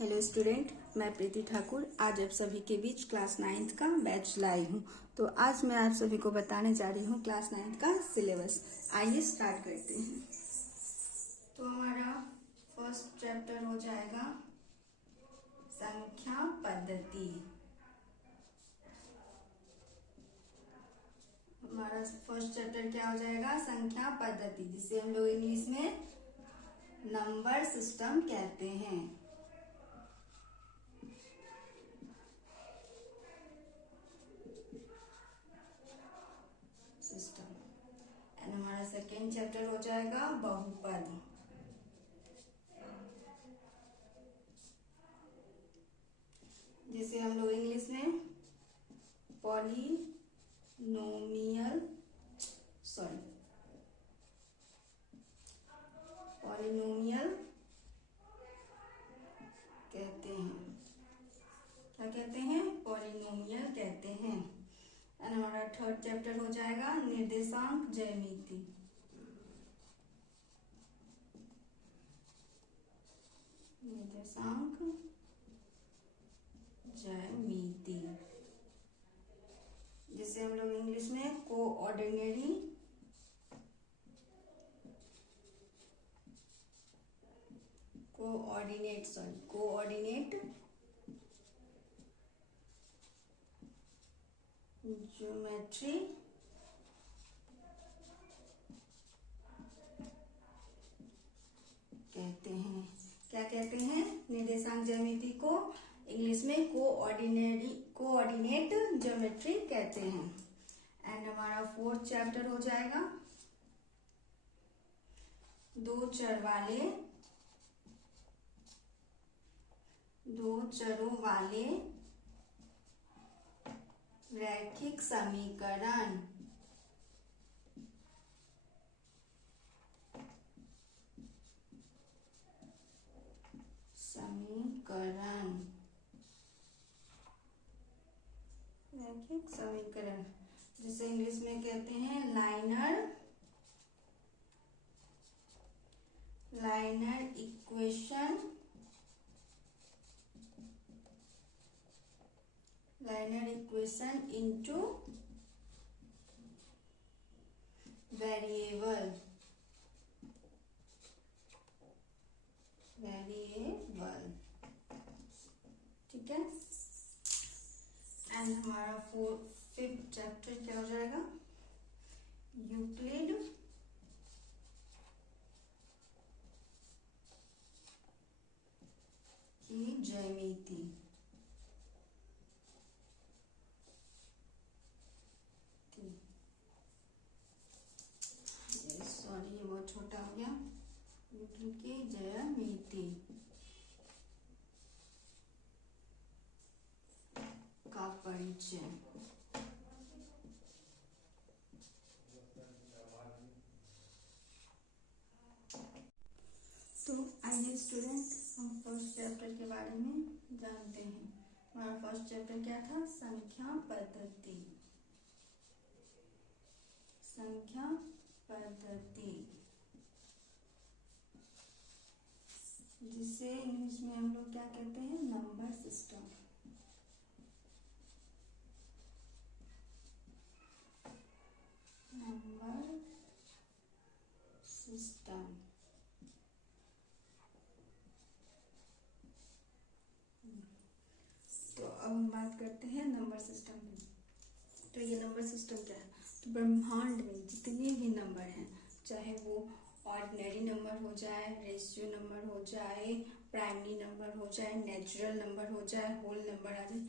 Hello student, मैं प्रीति ठाकुर आज आप सभी के बीच क्लास 9th का बैच लाई हूँ। तो आज मैं आप सभी को बताने जा रही हूँ क्लास 9th का सिलेबस। आइए स्टार्ट करते हैं। तो हमारा फर्स्ट चैप्टर हो जाएगा संख्या पद्धति। हमारा फर्स्ट चैप्टर क्या हो जाएगा? संख्या पद्धति, जिसे हम लोग इंग्लिश में नंबर सिस्टम कहते हैं। एंड हमारा सेकेंड चैप्टर हो जाएगा बहुपद, जिसे हम लोग इंग्लिश में पॉलिनोमियल कहते हैं। क्या कहते हैं? पॉलिनोमियल कहते हैं। एंड हमारा थर्ड चैप्टर हो जाएगा निर्देशांक ज्यामिति। निर्देशांक ज्यामिति, जिसे हम लोग इंग्लिश में कोऑर्डिनेट ज्योमेट्री कहते हैं। क्या कहते हैं? निर्देशांक ज्यामिति को इंग्लिश में कोऑर्डिनेट ज्योमेट्री कहते हैं। एंड हमारा फोर्थ चैप्टर हो जाएगा दो चरों वाले रैखिक समीकरण। रैखिक समीकरण, जिसे इंग्लिश में कहते हैं लाइनर इक्वेशन। Into variable. ठीक है। एंड हमारा फिफ्थ चैप्टर क्या हो जाएगा? यूक्लिड की ज्यामिति। सॉरी, ये बहुत छोटा हो गया। यूक्लिड की ज्यामिति का परिचय। तो आइए स्टूडेंट, हम फर्स्ट चैप्टर के बारे में जानते हैं। हमारा फर्स्ट चैप्टर क्या था? संख्या पद्धति। जिसे इंग्लिश में हम लोग क्या कहते हैं? Number system. तो अब हम बात करते हैं नंबर सिस्टम की। तो ये नंबर सिस्टम क्या है? तो ब्रह्मांड में जितने भी नंबर हैं, चाहे वो ऑर्डिनरी नंबर हो जाए, रेशियो नंबर हो जाए, प्राइमरी नंबर हो जाए, नेचुरल नंबर हो जाए, होल नंबर आ जाए,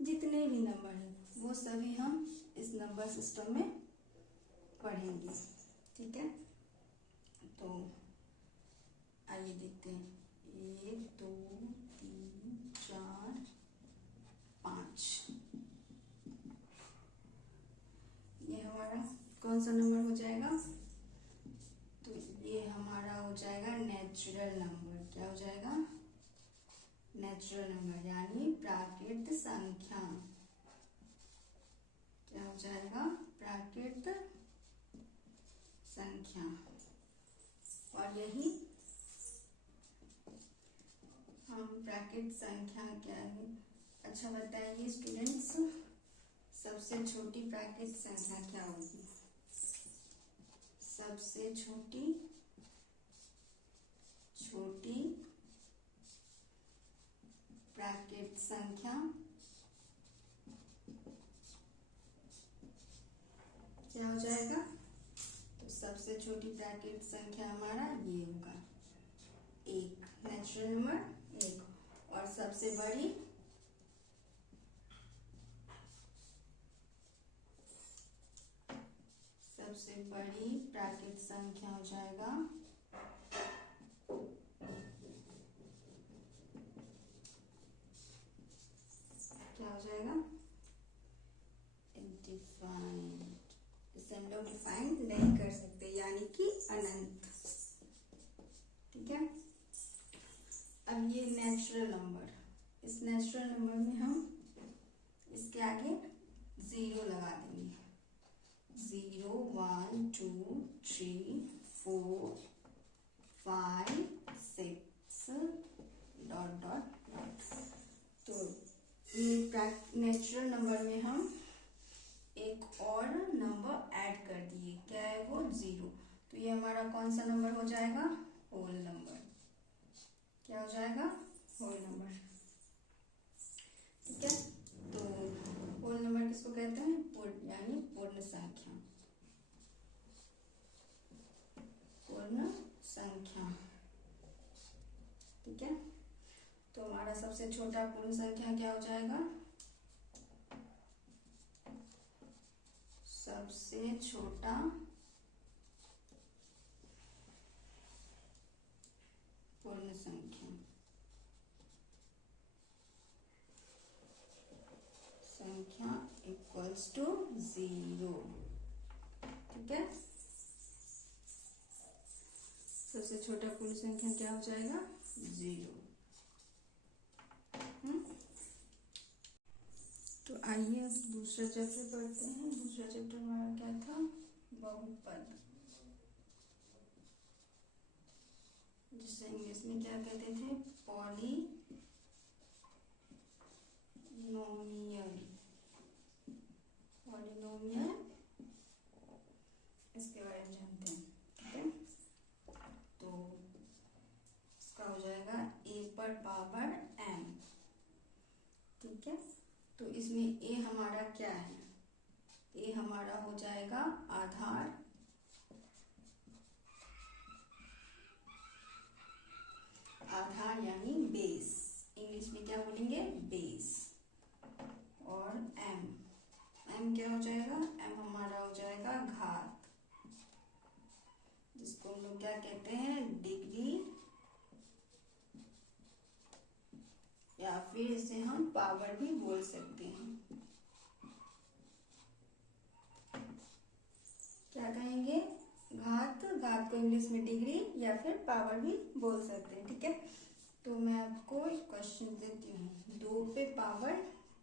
जितने भी नंबर हैं वो सभी हम इस नंबर सिस्टम में पढ़ेंगे। ठीक है। तो आइए देखते हैं। 1 2 3 4 5, ये हमारा कौन सा नंबर हो जाएगा? तो ये हमारा हो जाएगा नेचुरल नंबर। क्या हो जाएगा? नेचुरल नंबर, यानी प्राकृत संख्या। क्या हो जाएगा? प्राकृत संख्या। और यही हम ब्रैकेट संख्या क्या है, अच्छा बताइए स्टूडेंट्स, सबसे छोटी ब्रैकेट संख्या क्या होगी? सबसे छोटी ब्रैकेट संख्या क्या हो जाएगा? तो सबसे छोटी ब्रैकेट संख्या हमारा ये होगा, एक नेचुरल नंबर एक, और सबसे बड़ी ब्रैकेट संख्या हो जाएगा क्या हो जाएगा? डिफाइंड। इसे हम लोग डिफाइंड नहीं कर सकते, यानी कि अनंत। ठीक है, अब ये नेचुरल नंबर, इस नेचुरल नंबर में हम इसके आगे 0 लगा देंगे। 0 1 2 3 4 5 6 डॉट डॉट डॉट। तो ये नेचुरल नंबर में हम एक और नंबर ऐड कर दिए, क्या है वो? 0। तो ये हमारा कौन सा नंबर हो जाएगा? Whole number. क्या हो जाएगा? Whole number. ठीक है, तो होल नंबर किसको कहते हैं? यानी पूर्ण संख्या। पूर्ण संख्या। ठीक है, तो हमारा सबसे छोटा पूर्ण संख्या क्या हो जाएगा? सबसे छोटा पूर्ण संख्या इक्वल्स टू 0। ठीक है, सबसे छोटा पूर्ण संख्या क्या हो जाएगा? 0। तो आइए अब दूसरा चैप्टर पढ़ते हैं। दूसरा चैप्टर हमारा क्या था? बहुपद, जिसे इंग्लिश में क्या कहते थे? पॉलिनोमियल। पॉलिनोमियल, इसके बारे में जानते हैं। ठीक है, तो इसका हो जाएगा a पर पावर m। ठीक है, तो इसमें a हमारा क्या है? a हमारा हो जाएगा आधार, आधार यानी बेस, इंग्लिश में क्या बोलेंगे? बेस। और m क्या हो जाएगा? m हमारा हो जाएगा घात, जिसको हम लोग क्या कहते हैं? डिग्री, या फिर इसे हम पावर भी बोल सकते हैं। क्या कहेंगे? घात, घात को इंग्लिश में डिग्री या फिर पावर भी बोल सकते हैं। ठीक है, तो मैं आपको एक क्वेश्चन देती हूँ। 2 पे पावर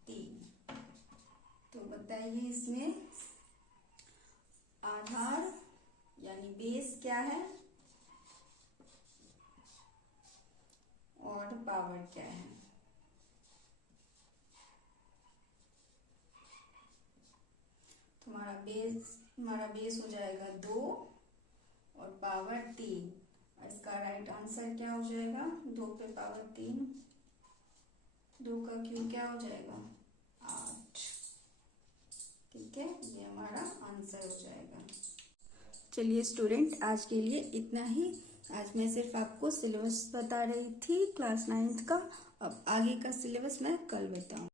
3, तो बताइए इसमें आधार यानी बेस क्या है और पावर क्या है? तो हमारा बेस हो जाएगा 2 और पावर 3, और इसका राइट आंसर क्या हो जाएगा? 2 पे पावर 3, 2 का क्यूब क्या हो जाएगा? 8। ठीक है, ये हमारा आंसर हो जाएगा। चलिए स्टूडेंट, आज के लिए इतना ही। आज मैं सिर्फ आपको सिलेबस बता रही थी क्लास 9th का। अब आगे का सिलेबस मैं कल बताऊँ।